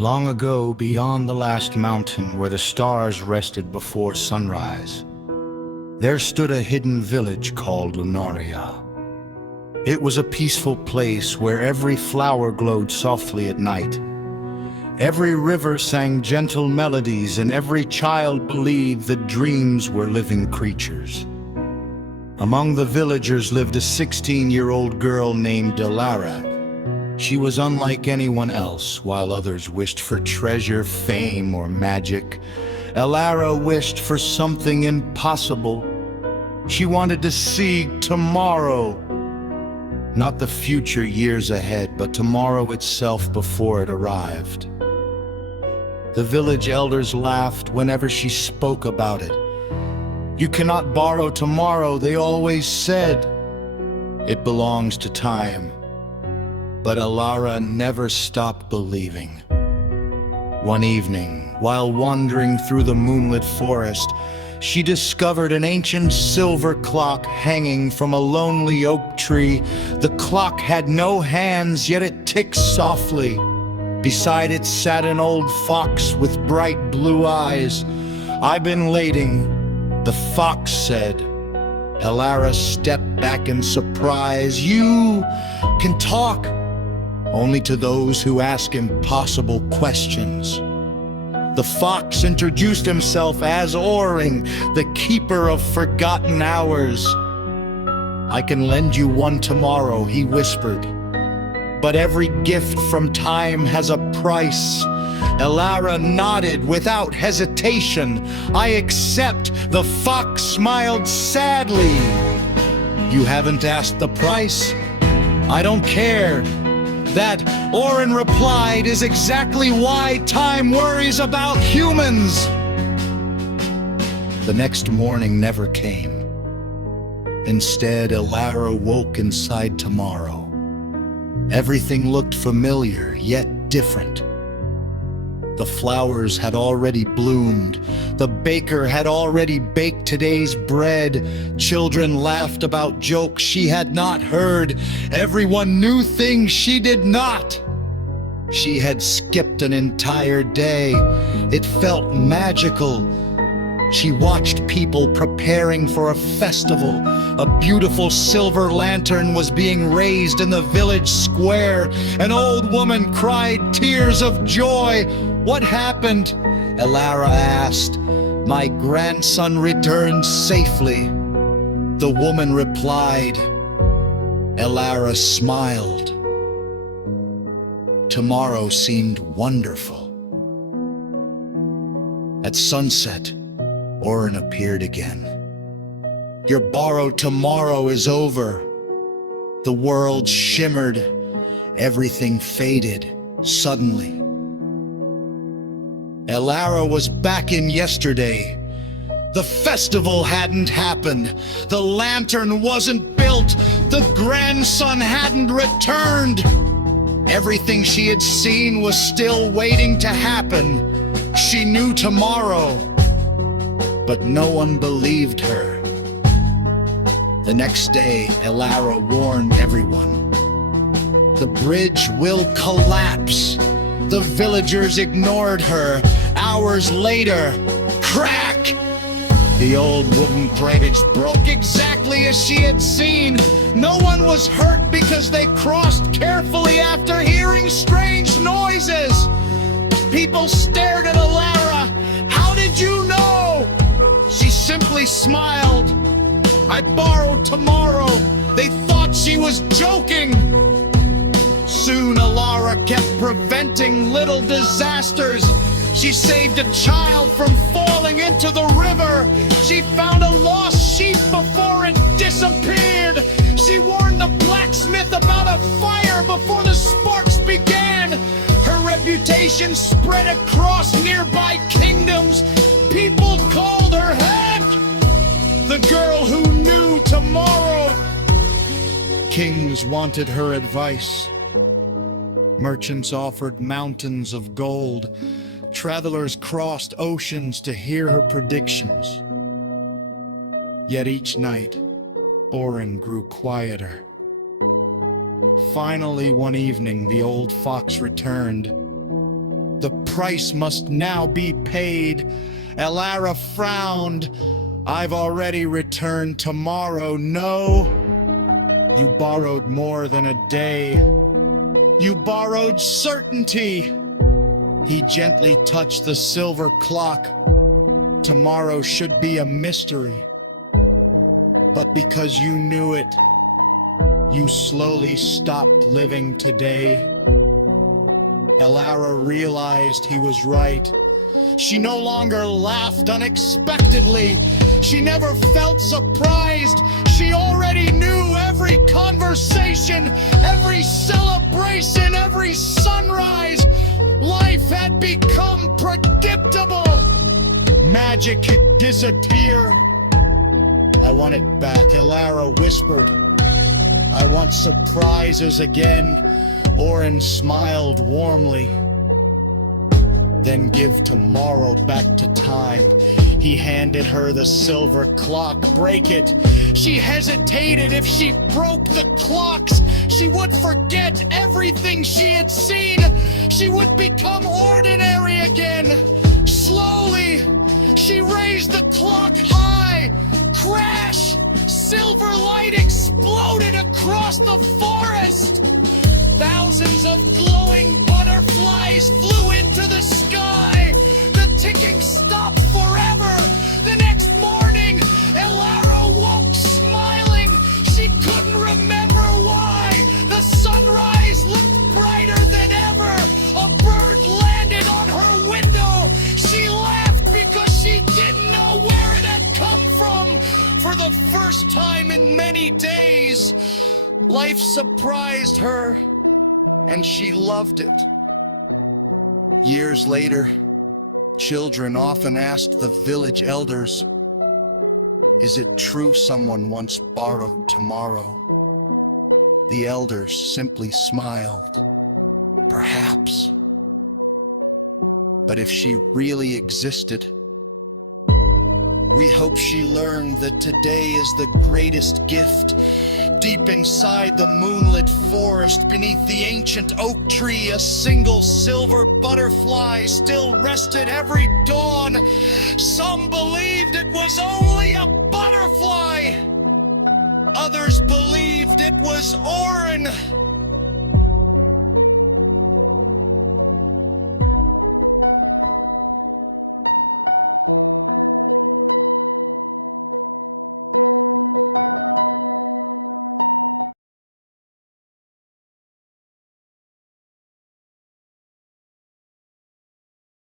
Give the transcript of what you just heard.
Long ago, beyond the last mountain where the stars rested before sunrise, there stood a hidden village called Lunaria. It was a peaceful place where every flower glowed softly at night. Every river sang gentle melodies, and every child believed that dreams were living creatures. Among the villagers lived a 16-year-old girl named Elara. She was unlike anyone else. While others wished for treasure, fame, or magic, Elara wished for something impossible. She wanted to see tomorrow. Not the future years ahead, but tomorrow itself before it arrived. The village elders laughed whenever she spoke about it. "You cannot borrow tomorrow," they always said. "It belongs to time." But Elara never stopped believing. One evening, while wandering through the moonlit forest, she discovered an ancient silver clock hanging from a lonely oak tree. The clock had no hands, yet it ticked softly. Beside it sat an old fox with bright blue eyes. "I've been waiting," the fox said. Elara stepped back in surprise. "You can talk?" "Only to those who ask impossible questions." The fox introduced himself as Orin, the keeper of forgotten hours. "I can lend you one tomorrow," he whispered. "But every gift from time has a price." Elara nodded without hesitation. "I accept." The fox smiled sadly. "You haven't asked the price?" "I don't care." That, Orin replied, is exactly why time worries about humans. The next morning never came. Instead, Elara woke inside tomorrow. Everything looked familiar, yet different. The flowers had already bloomed. The baker had already baked today's bread. Children laughed about jokes she had not heard. Everyone knew things she did not. She had skipped an entire day. It felt magical. She watched people preparing for a festival. A beautiful silver lantern was being raised in the village square. An old woman cried tears of joy. "What happened?" Elara asked. "My grandson returned safely," the woman replied. Elara smiled. Tomorrow seemed wonderful. At sunset, Orin appeared again. "Your borrowed tomorrow is over." The world shimmered. Everything faded suddenly. Elara was back in yesterday. The festival hadn't happened. The lantern wasn't built. The grandson hadn't returned. Everything she had seen was still waiting to happen. She knew tomorrow, but no one believed her. The next day, Elara warned everyone. "The bridge will collapse." The villagers ignored her. Hours later, crack! The old wooden bridge broke exactly as she had seen. No one was hurt because they crossed carefully after hearing strange noises. People stared at Elara. "How did you know?" She simply smiled. "I borrowed tomorrow." They thought she was joking. Soon Elara kept preventing little disasters. She saved a child from falling into the river. She found a lost sheep before it disappeared. She warned the blacksmith about a fire before the sparks began. Her reputation spread across nearby kingdoms. People called her Heck, the girl who knew tomorrow. Kings wanted her advice. Merchants offered mountains of gold. Travelers crossed oceans to hear her predictions. Yet each night, Orin grew quieter. Finally, one evening, the old fox returned. The price must now be paid. Elara frowned. I've already returned tomorrow. No, you borrowed more than a day. You borrowed certainty. He gently touched the silver clock. Tomorrow should be a mystery. But because you knew it, you slowly stopped living today. Elara realized he was right. She no longer laughed unexpectedly. She never felt surprised. She already knew every conversation, every celebration, every sunrise. Life had become predictable. Magic had disappeared. I want it back, Elara whispered. I want surprises again. Orin smiled warmly. Then give tomorrow back to time. He handed her the silver clock. Break it. She hesitated. If she broke the clocks, she would forget everything she had seen. She would become ordinary again. Slowly, she raised the clock high. Crash! Silver light exploded across the forest. Thousands of glowing butterflies flew into the sky. The ticking stopped forever. The next morning, Elara woke smiling. She couldn't remember why. The sunrise looked brighter than ever. A bird landed on her window. She laughed because she didn't know where it had come from. For the first time in many days, life surprised her. And she loved it. Years later, children often asked the village elders, "Is it true someone once borrowed tomorrow?" The elders simply smiled. Perhaps. But if she really existed, we hope she learned that today is the greatest gift. Deep inside the moonlit forest, beneath the ancient oak tree, a single silver butterfly still rested every dawn. Some believed it was only a butterfly. Others believed it was Orin.